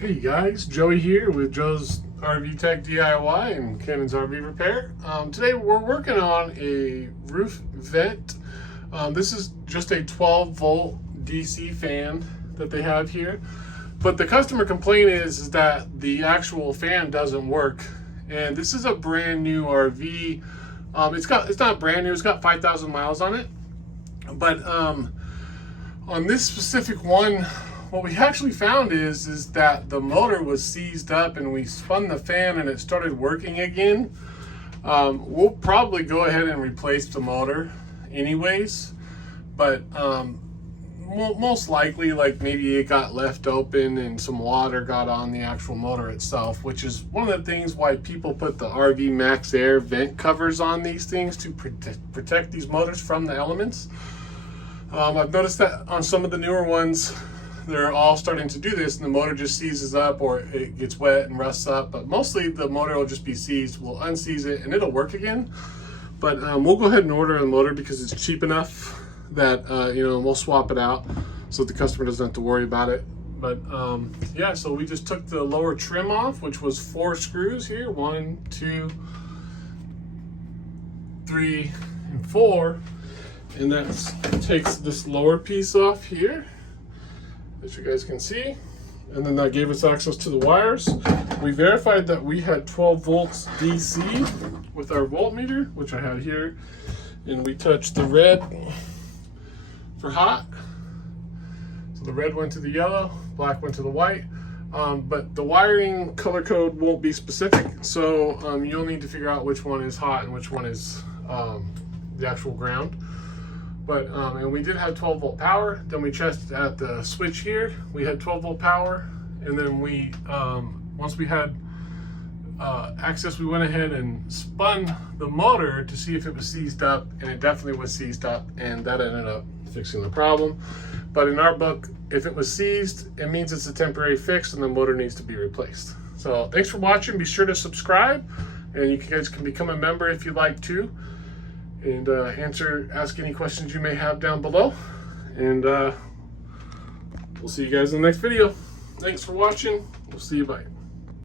Hey guys, Joey here with Joe's RV Tech DIY and Cannon's RV Repair. Today we're working on a roof vent. This is just a 12 volt DC fan that they have here. But the customer complaint is that the actual fan doesn't work. And this is a brand new RV. It's not brand new, it's got 5,000 miles on it. But on this specific one, what we actually found is that the motor was seized up and we spun the fan and it started working again. We'll probably go ahead and replace the motor anyways, but most likely, like, maybe it got left open and some water got on the actual motor itself, which is one of the things why people put the RV Max Air vent covers on these things to protect these motors from the elements. I've noticed that on some of the newer ones, they're all starting to do this and the motor just seizes up or it gets wet and rusts up, but mostly the motor will just be seized. We'll unseize it and it'll work again. But we'll go ahead and order a motor because it's cheap enough that we'll swap it out so the customer doesn't have to worry about it. But yeah, so we just took the lower trim off, which was 4 screws here, 1, 2, 3, and 4, and that takes this lower piece off here, as you guys can see, and then that gave us access to the wires. We verified that we had 12 volts DC with our voltmeter, which I had here, and we touched the red for hot. So the red went to the yellow, black went to the white, but the wiring color code won't be specific, so you'll need to figure out which one is hot and which one is the actual ground. But and we did have 12 volt power. Then we checked at the switch here. We had 12 volt power, and then we once we had access, we went ahead and spun the motor to see if it was seized up, and it definitely was seized up, and that ended up fixing the problem. But in our book, if it was seized, it means it's a temporary fix and the motor needs to be replaced. So thanks for watching. Be sure to subscribe, and you guys can become a member if you'd like to, and ask any questions you may have down below. And we'll see you guys in the next video. Thanks for watching. We'll see you. Bye.